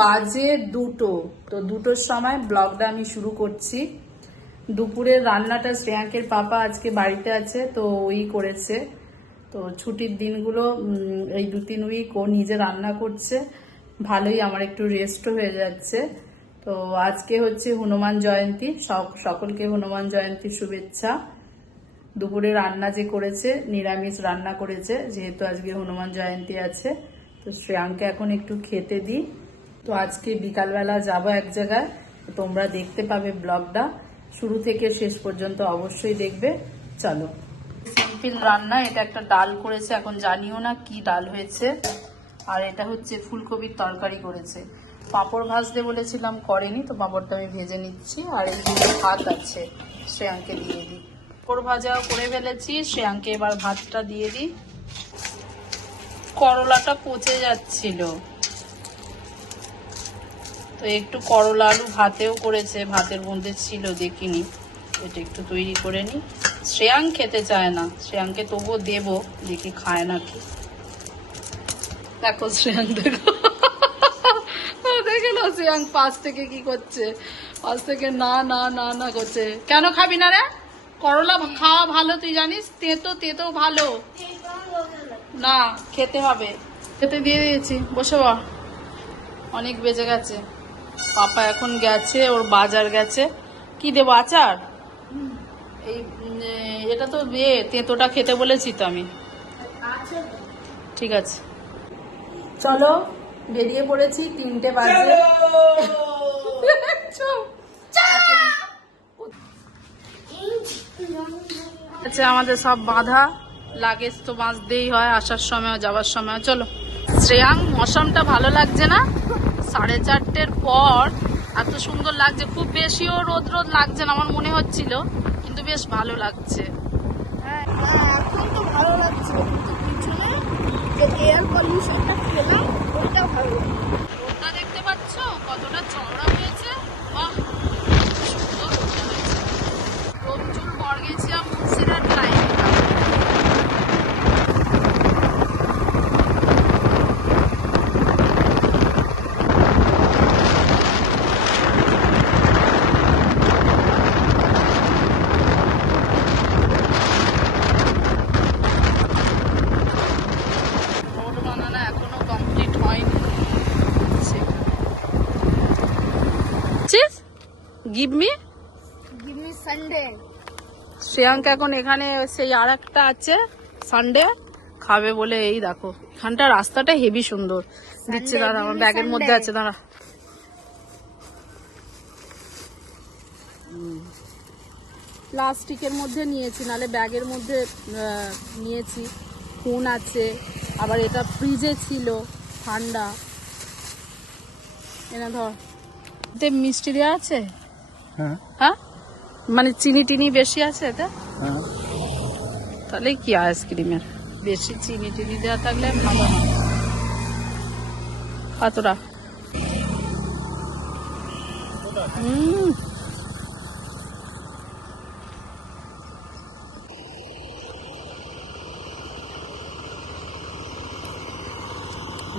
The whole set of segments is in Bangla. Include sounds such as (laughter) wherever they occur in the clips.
বাজে দুটো। তো দুটোর সময় ব্লগটা আমি শুরু করছি। দুপুরের রান্নাটা শ্রেয়াঙ্কের পাপা আজকে বাড়িতে আছে, তো ওই করেছে। তো ছুটির দিনগুলো এই দু তিন উইক ও নিজে রান্না করছে। ভালোই আমার একটু রেস্টও হয়ে যাচ্ছে। তো আজকে হচ্ছে হনুমান জয়ন্তী, সক- সকলকে হনুমান জয়ন্তীর শুভেচ্ছা। দুপুরে রান্না যে করেছে, নিরামিষ রান্না করেছে, যেহেতু আজকে হনুমান জয়ন্তী আছে। তো শ্রেয়াঙ্কে এখন একটু খেতে দিই। তো আজকে বিকালবেলা যাব এক জায়গায়। তোমরা দেখতে পাবে ব্লগটা। শুরু থেকে শেষ পর্যন্ত অবশ্যই দেখবে। চলো। সিম্পল রান্না, এটা একটা ডাল করেছে। এখন জানিও না কি ডাল হয়েছে। আর এটা হচ্ছে ফুলকপির তরকারি করেছে। পাঁপড় ভাজতে বলেছিলাম, করেনি। তো পাঁপড়টা আমি ভেজে নিচ্ছি। আর এই ভাত আছে, শ্রেয়াঙ্কে দিয়ে দিই। পাঁপড় ভাজাও করে ফেলেছি। শ্রেয়াঙ্কে এবার ভাতটা দিয়ে দিই। করলাটা পচে যাচ্ছিল। তো একটু করলা আলু ভাতেও করেছে, ভাতের মধ্যে ছিল, দেখিনি। এটা একটু তৈরি করে নি। শ্রেয়াং খেতে চায় না। শ্রেয়াংকে তবুও দেব, দেখি খায় নাকি। দেখো শ্রেয়াং, দেখো। দেখে না শ্রেয়াং পাশ থেকে কি করছে। পাশ থেকে না না না না করছে। কেন খাবি না রে? করলা খাওয়া ভালো তুই জানিস? তেতো তেতো ভালো। না, খেতে হবে। খেতে দিয়ে দিয়েছি। বসে বল অনেক বেজে গেছে। পাপা এখন গেছে ওর বাজার গেছে। কি দেবো আচার? এই এটা তো এ তেঁতোটা খেতে বলেছি তো আমি। ঠিক আছে। চলো বেরিয়ে পড়েছি তিনটে বাজে। আচ্ছা আমাদের সব বাঁধা লাগেজ তো বাঁচতেই হয় আসার সময় যাওয়ার সময় চলো। শ্রেয়াং মৌসমটা ভালো লাগছে না? সাড়ে চারটের পর এত সুন্দর লাগছে খুব বেশিও রোদ রোদ লাগছে না আমার মনে হচ্ছিল কিন্তু বেশ ভালো লাগছে। হ্যাঁ, এখন তো ভালো লাগছে কিন্তু যে এয়ার পলিউশনটা পেলাম ওইটা ভালো রোদটা দেখতে পাচ্ছ কতটা চওড়া হয়েছে বাহ সুন্দর রোদটা হয়েছে রোমচুর বর্গেছিয়াম মুন্সিরাট লাইন রোড বানানো এখনও কমপ্লিট হয়নি give me give me Sunday Shreyank এখন এখানে সেই আর একটা আছে সানডে খাবে বলে এই দেখো এখানটা রাস্তাটা হেভি সুন্দর। দিচ্ছে দাঁড়া আমার ব্যাগের মধ্যে আছে দাঁড়া। প্লাস্টিকের মধ্যে নিয়েছি নালে ব্যাগের মধ্যে নিয়েছি। ফোন আছে আবার এটা ফ্রিজে ছিল ঠান্ডা। এনে ধর। এতে মিষ্টি দেওয়া আছে? হ্যাঁ। হ্যাঁ? মানে চিনি টিনি বেশি আছে এতে হ্যাঁ। তাহলে কি আইসক্রিমের? বেশি চিনি টিনি দেওয়া থাকলে ভালো কতটা হুম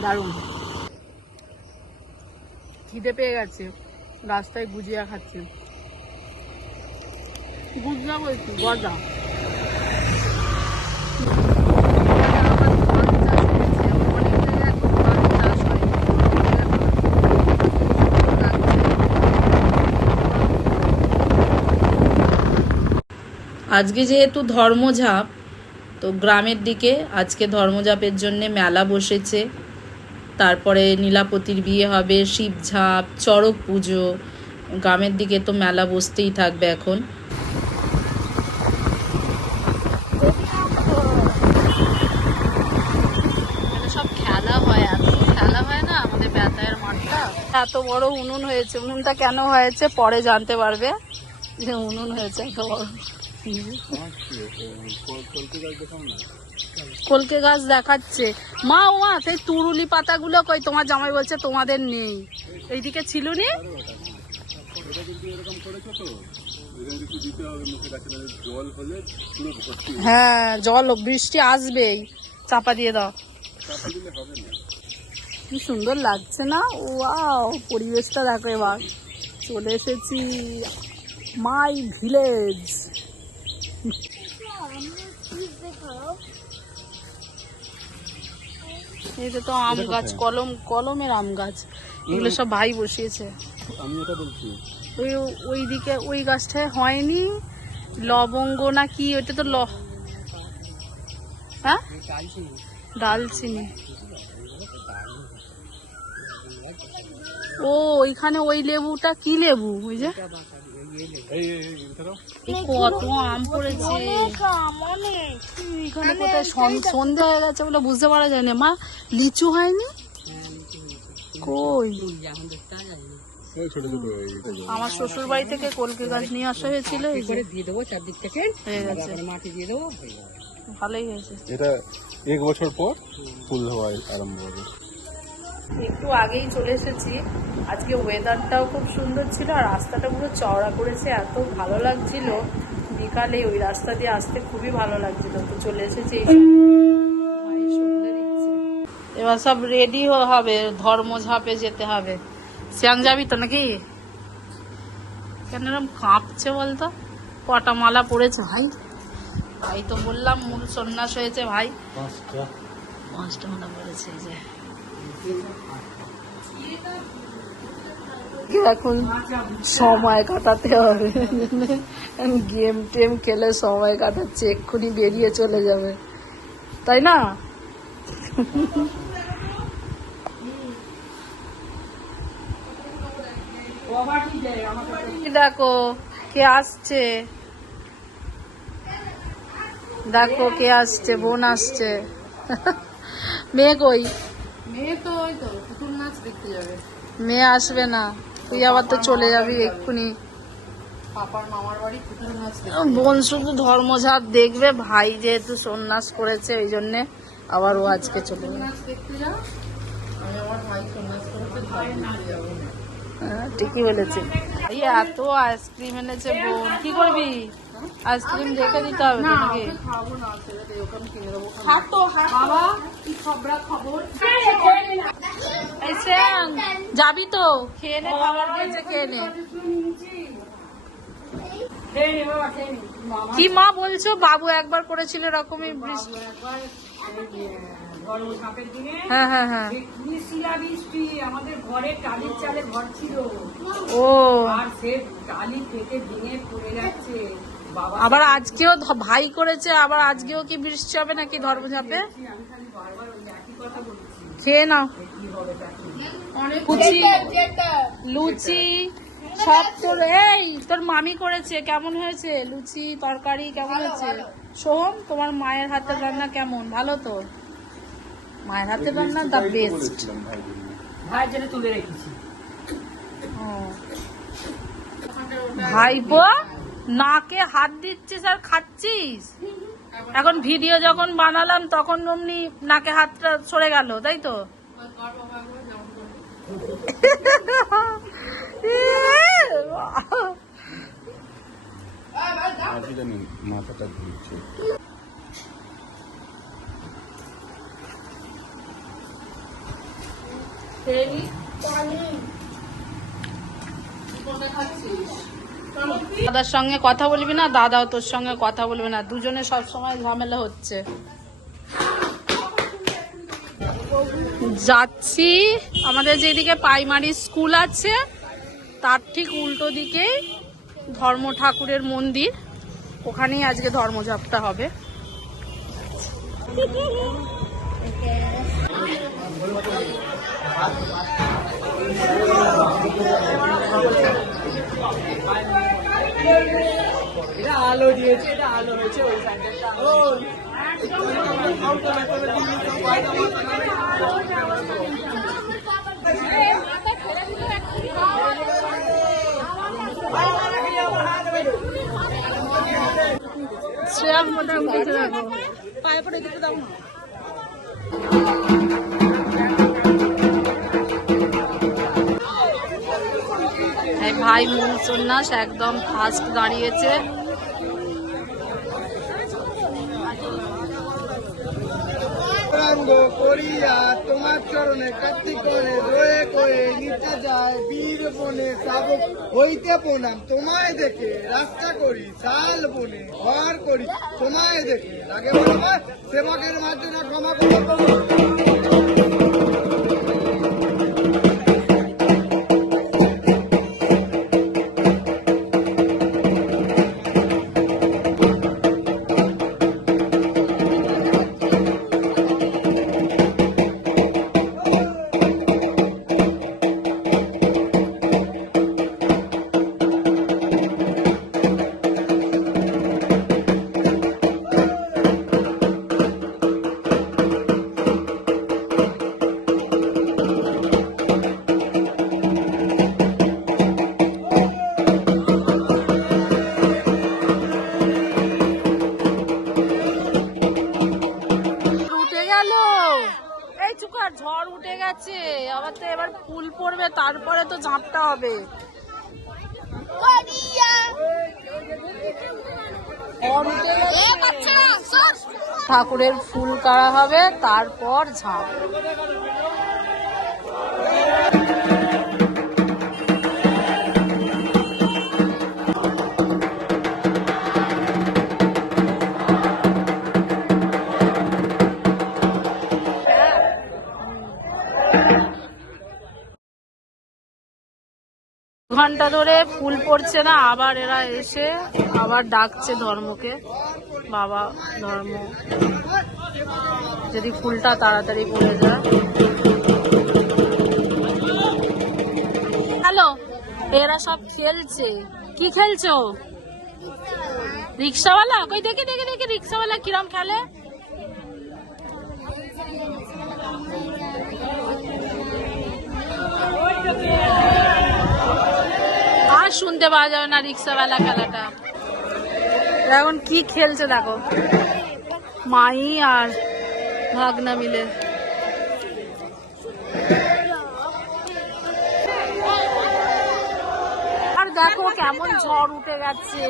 দারুণ। খিদে পেয়ে গেছে। রাস্তায় গুজিয়া খাচ্ছে। আজকে যেহেতু ধর্মঝাপ, তো গ্রামের দিকে আজকে ধর্মঝাপের জন্য মেলা বসেছে। তারপরে নীলাপতির বিয়ে হবে, শিবঝাপ, চড়ক পুজো, গ্রামের দিকে তো মেলা বসতেই থাকবে এখানে সব খেলা হয় এত খেলা হয় না আমাদের বেতায়ের মাঠটা এত বড় উনুন হয়েছে, উনুনটা কেন হয়েছে পরে জানতে পারবে। যে উনুন হয়েছে এত বড়। কলকে গাছ দেখাচ্ছে। মা, ও মা, সেই তুরুলি পাতাগুলো কই? তোমার জামাই বলছে তোমাদের নেই। এইদিকে ছিল নি হ্যাঁ জল, বৃষ্টি আসবেই। চাপা দিয়ে দাও। কি সুন্দর লাগছে না? ওয়াও পরিবেশটা দেখো এবার। চলে এসেছি মাই ভিলেজ। এটা তো আম গাছ কলম কলমের আম গাছ। এগুলো সব ভাই বসিয়েছে। আমি এটা বলছি। ওই ওই দিকে ওই গাছটায় হয়নি। লবঙ্গ না কি ওটা তো ল হ্যাঁ? ডালচিনি। ও ওইখানে ওই লেবুটা কি লেবু ওই যে এই এই এই ধরো এই কত আম পড়েছে এখানে কোথায় সন- সন্ধে হয়ে গেছে বলে বুঝতে পারা যায় না মা লিচু হয়নি কই আমার শ্বশুর বাড়ি থেকে কলকে গাছ নিয়ে আসা হয়েছিল দিয়ে দেবো চারদিক থেকে হয়ে মাটি দিয়ে দেবো ভালোই হয়েছে এটা এক বছর পর ফুল হওয়া আরম্ভ হবে একটু আগেই চলে এসেছি। আজকে ওয়েদারটাও খুব সুন্দর ছিল আর রাস্তাটা পুরো চওড়া করেছে এত ভালো লাগছিল। বিকালে ওই রাস্তা দিয়ে আসতে খুবই ভালো লাগছিল তো চলে এসেছি। এবার সব রেডি হবে ধর্মঝাপে যেতে হবে। শ্যাং যাবি তো নাকি? কেন এরকম কাঁপছে বলতো? কটা মালা পড়েছে ভাই? ভাই তো বললাম মূল সন্ন্যাস হয়েছে ভাই। পাঁচটা। মালা পড়েছে যে। এখন সময় কাটাতে হবে। গেম টেম খেলে সময় কাটাচ্ছে, এক্ষুনি বেরিয়ে চলে যাবে। তাই না? দেখো, কে আসছে? দেখো কে আসছে, বোন আসছে। মেয়ে কই? মেয়ে তো ওই তো পুতুল নাচ দেখতে যাবে। মেয়ে আসবে না। তুই আবার তো চলে যাবি এক্ষুনি। পাপার মামার বাড়ি পুতুল নাচ বোন শুধু ধর্মঝাপ দেখবে ভাই যেহেতু সন্ন্যাস করেছে ওই জন্যে আবার ও আজকে চলে যাবে নাচ দেখতে যাও আমি আমার ভাই সন্ন্যাস করেছে ভাই দেখতে যাব হ্যাঁ, ঠিকই বলেছে। এত আইসক্রিম এনেছে বোন কি করবি? আইসক্রিম দেখে দিতে হবে তো নাকি? খাব না ছেড়ে দে ওখানে কিনে দেবো। হাতো বাবা কি খবরা খবর? এই যাবি তো? খেয়ে নে খাবার দিয়েছে খেয়ে নে। কি মা বলছো? বাবু একবার করেছিল এরকমই বৃষ্টি। হ্যাঁ হ্যাঁ হ্যাঁ। বৃষ্টি আমাদের ঘরে টালির চালে ঘর ছিল। ও। আর সে টালি থেকে ভেঙে পড়ে যাচ্ছে। আবার আজকেও ধ- ভাই করেছে আবার আজকেও কি বৃষ্টি হবে নাকি ধর্মঝাপে? আমি খালি বারবার ওই একই কথা বলছি খেয়ে নাও। কি হবে লুচি লুচি সব তোর এই তোর মামি করেছে কেমন হয়েছে? লুচি তরকারি কেমন হয়েছে? সোহম তোমার মায়ের হাতের রান্না কেমন? ভালো তো? মায়ের হাতের রান্না দ্য বেস্ট ভাইয়ের জন্য তুলে রেখেছি। ভাইপো? নাকে হাত দিচ্ছিস আর খাচ্ছিস? এখন ভিডিও যখন বানালাম, তখন অমনি নাকে হাতটা সরে গেল, তাই তো? মাথাটা ঘুরছে দাদার সঙ্গে কথা বলবি না, দাদাও তোর সঙ্গে কথা বলবে না। দুজনে সব সময় ঝামেলা হচ্ছে। যাচ্ছি, আমাদের যেদিকে প্রাইমারি স্কুল আছে, তার ঠিক উল্টো দিকেই ধর্ম ঠাকুরের মন্দির। ওখানেই আজকে ধর্মযাত্রা হবে। (laughs) এটা আলো দিয়েছে এটা আলো হয়েছে ওই সাইডটা শ্রেয়া মোটামুটি দেখো পায়ে পড়ে দিতে দাও ভাই মূল সন্ন্যাস একদম ফার্স্ট দাঁড়িয়েছে। করিয়া তোমার চরণে কার্তিক করে করে নিতে যায় বীর বনে হইতে প্রণাম, তোমায় দেখে রাস্তা করি বনে করি, তোমায় দেখে। লাগে মাধ্যমে ক্ষমা ঠাকুরের ফুল করা হবে? তারপর ঝাঁপ। ঘণ্টা ধরে ফুল পড়ছে না, আবার এরা এসে আবার ডাকছে ধর্মকে। বাবা ধর্ম। যদি ফুলটা তাড়াতাড়ি পড়ে যায়। হ্যালো, এরা সব খেলছে। কি খেলছো? রিক্সাওয়ালা? কই, দেখি দেখি দেখি, রিক্সাওয়ালা কিরম খেলে? শুনতে পাওয়া যাবে না রিক্সাওয়ালা খেলাটা। এখন কি খেলছে দেখো? মাই আর ভাগনা মিলে। আর দেখো কেমন ঝড় উঠে গেছে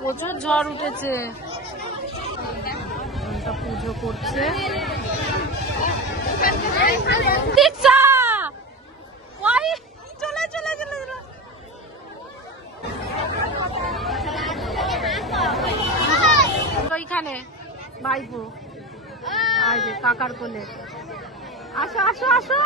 প্রচুর ঝড় উঠেছে। পুজো করছে রিক্সা ওই চলে চলে চলে চলে ওইখানে আই যে কাকার কোলে। আসো আসো আসো।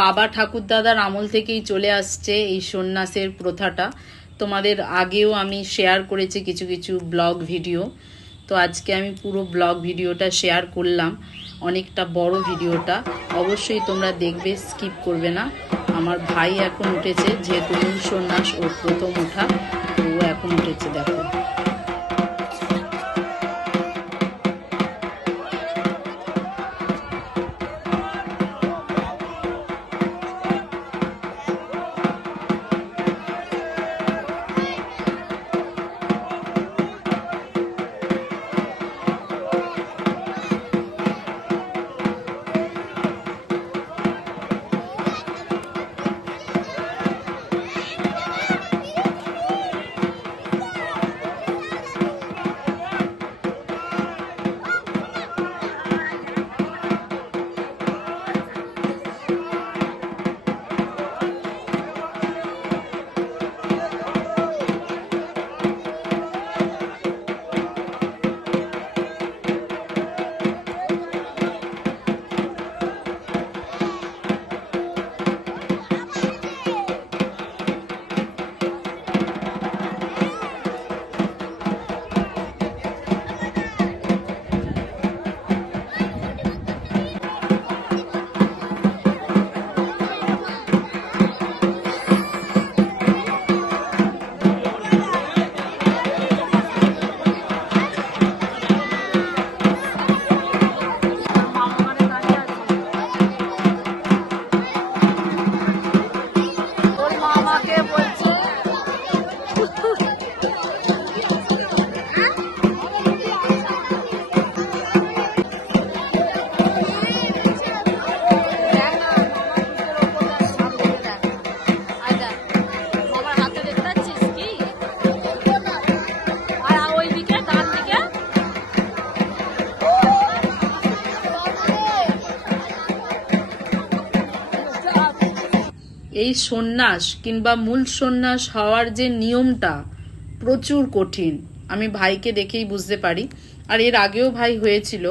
বাবা ঠাকুর দাদার আমল থেকেই চলে আসছে এই সন্ন্যাসের প্রথাটা। তোমাদের আগেও আমি শেয়ার করেছি কিছু কিছু ব্লগ ভিডিও তো আজকে আমি পুরো ব্লগ ভিডিওটা শেয়ার করলাম। অনেকটা বড় ভিডিওটা অবশ্যই তোমরা দেখবে স্কিপ করবে না। আমার ভাই এখন উঠেছে, যেহেতু সন্ন্যাস ওর প্রথম ওঠা, ও এখন উঠেছে, দেখো। এই সন্ন্যাস কিংবা মূল সন্ন্যাস হওয়ার যে নিয়মটা প্রচুর কঠিন। আমি ভাইকে দেখেই বুঝতে পারি। আর এর আগেও ভাই হয়েছিল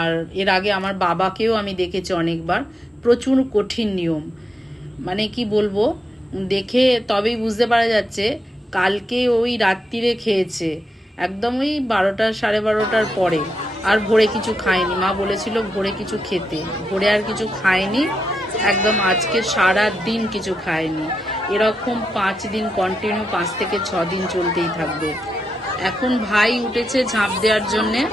আর এর আগে আমার বাবাকেও আমি দেখেছি অনেকবার। প্রচুর কঠিন নিয়ম। মানে কি বলব, দেখে তবেই বুঝতে পারা যাচ্ছে, কালকে ওই রাত্রিরে খেয়েছে। একদম ওই বারোটা, সাড়ে বারোটার পরে। আর ভোরে কিছু খায়নি। মা বলেছিল ভোরে কিছু খেতে। ভোরে আর কিছু খায়নি। একদম আজকে সারা দিন কিছু খায়নি। এরকম পাঁচ দিন কন্টিনিউ পাঁচ থেকে ছ দিন চলতেই থাকবে। এখন ভাই উঠেছে ঝাঁপ দেওয়ার জন্যে।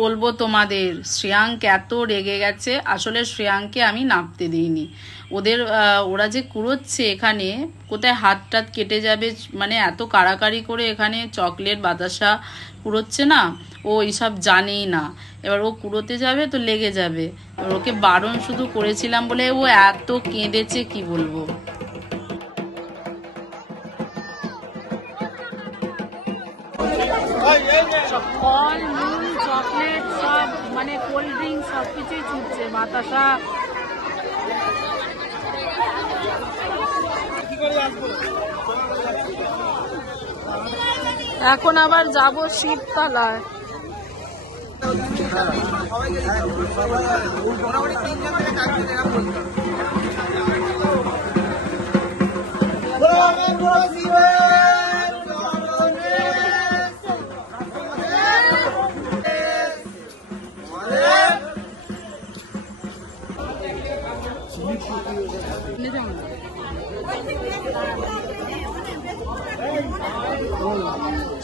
বলব তোমাদের? শ্রেয়াঙ্ক এত রেগে গেছে। আসলে শ্রেয়াঙ্ককে আমি নাপতে দিইনি। ওদের ওরা যে কুড়োচ্ছে এখানে কোথায় হাত টাত কেটে যাবে মানে এত কাড়াকাড়ি করে এখানে চকলেট বাতাসা কুড়োচ্ছে না? ও এইসব জানেই না। এবার ও কুড়োতে যাবে তো লেগে যাবে। এবার ওকে বারণ শুধু করেছিলাম বলে ও এত কেঁদেছে কি বলব? চকলেট সব মানে কোল্ড ড্রিঙ্ক সব কিছুই ছুটছে বাতাসা। এখন আবার যাব শিবতলায়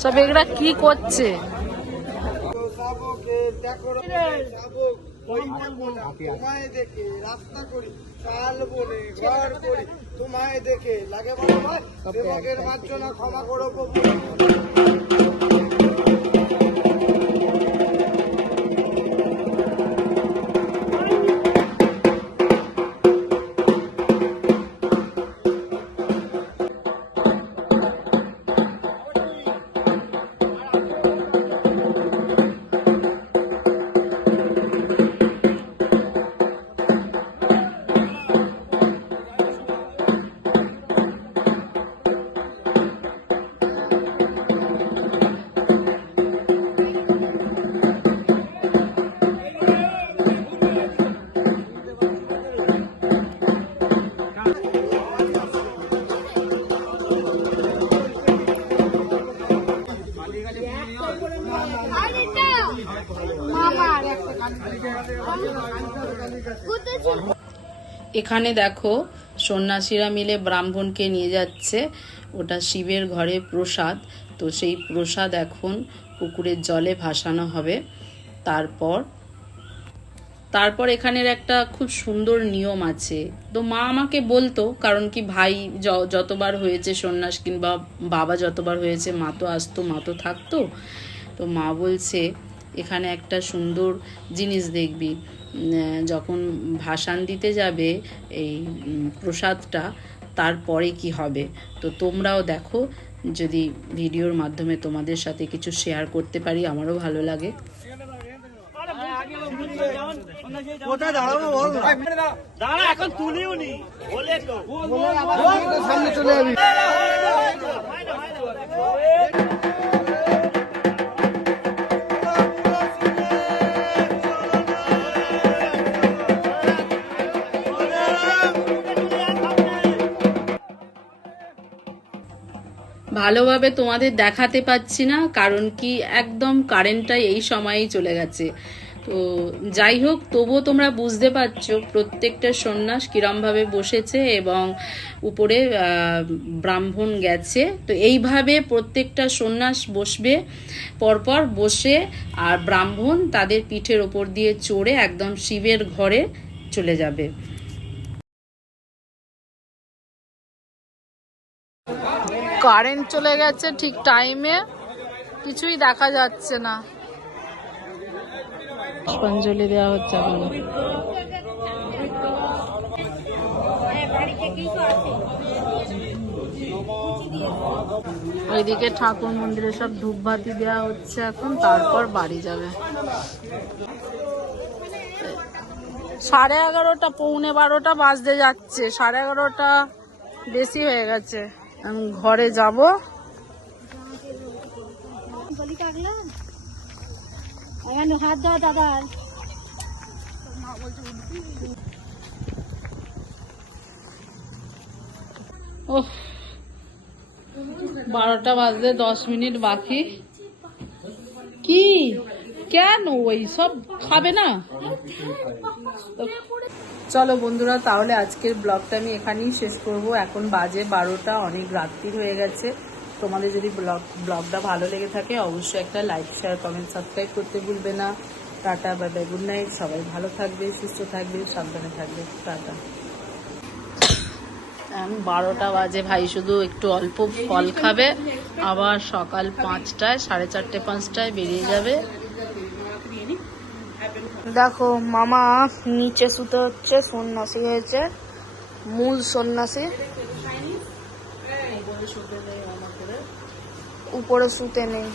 সব এগুলা কি করছে? তোমায় দেখে রাস্তা করি চাল বনে ঘর করি তোমায় দেখে লাগে ক্ষমা করো এখানে দেখো সন্ন্যাসীরা মিলে ব্রাহ্মণকে নিয়ে যাচ্ছে। ওটা শিবের ঘরে প্রসাদ। তো সেই প্রসাদ এখন পুকুরের জলে ভাসানো হবে। তারপর তারপর এখানের একটা খুব সুন্দর নিয়ম আছে। তো মা আমাকে বলতো, কারণ কি ভাই যতবার হয়েছে সন্ন্যাস কিংবা বাবা যতবার হয়েছে, মা তো আসতো, মা তো থাকতো। তো মা বলছে, এখানে একটা সুন্দর জিনিস দেখবি। যখন ভাসান দিতে যাবে এই প্রসাদটা তারপরে কি হবে? তো তোমরাও দেখো যদি ভিডিওর মাধ্যমে তোমাদের সাথে কিছু শেয়ার করতে পারি আমারও ভালো লাগে। কোথায় দাঁড়াবো বল সামনে চলে যাবি। ভালোভাবে তোমাদের দেখাতে পাচ্ছি না, কারণ কি একদম কারেন্টটা এই সময়েই চলে গেছে। তো যাই হোক, তবুও তোমরা বুঝতে পারছ, প্রত্যেকটা সন্ন্যাস কিরমভাবে বসেছে এবং উপরে ব্রাহ্মণ গেছে। তো এইভাবে প্রত্যেকটা সন্ন্যাস বসবে, পরপর বসে আর ব্রাহ্মণ তাদের পিঠের ওপর দিয়ে চড়ে একদম শিবের ঘরে চলে যাবে। কারেন্ট চলে গেছে ঠিক টাইমে কিছুই দেখা যাচ্ছে না। পুষ্পাঞ্জলি দেওয়া হচ্ছে এখন। ওইদিকে ঠাকুর মন্দিরে সব ধূপবাতি দেওয়া হচ্ছে এখন, তারপর বাড়ি যাবে। সাড়ে এগারোটা, পৌনে বারোটা বাজতে যাচ্ছে, সাড়ে এগারোটা বেশি হয়ে গেছে। আমি ঘরে যাব। দাদার ওহ, বারোটা বাজতে দশ মিনিট বাকি। কি? কেন? ওই সব খাবে না? চলো বন্ধুরা, তাহলে আজকের ব্লগটা আমি এখানেই শেষ করব। এখন বাজে বারোটা, অনেক রাত্রি হয়ে গেছে। তোমাদের যদি ব্লগ, ব্লগটা ভালো লেগে থাকে, অবশ্যই একটা লাইক শেয়ার কমেন্ট সাবস্ক্রাইব করতে ভুলবে না। টাটা বাই গুড নাইট সবাই ভালো থাকবে, সুস্থ থাকবে, সাবধানে থাকবে। টাটা। বারোটা বাজে ভাই, শুধু একটু অল্প ফল খাবে। আবার সকাল পাঁচটায়, সাড়ে চারটে পাঁচটায় বেরিয়ে যাবে। দেখো মামা নিচে শুতে হচ্ছে সন্ন্যাসী হয়েছে মূল সন্ন্যাসী। উপরে সুতে নেই।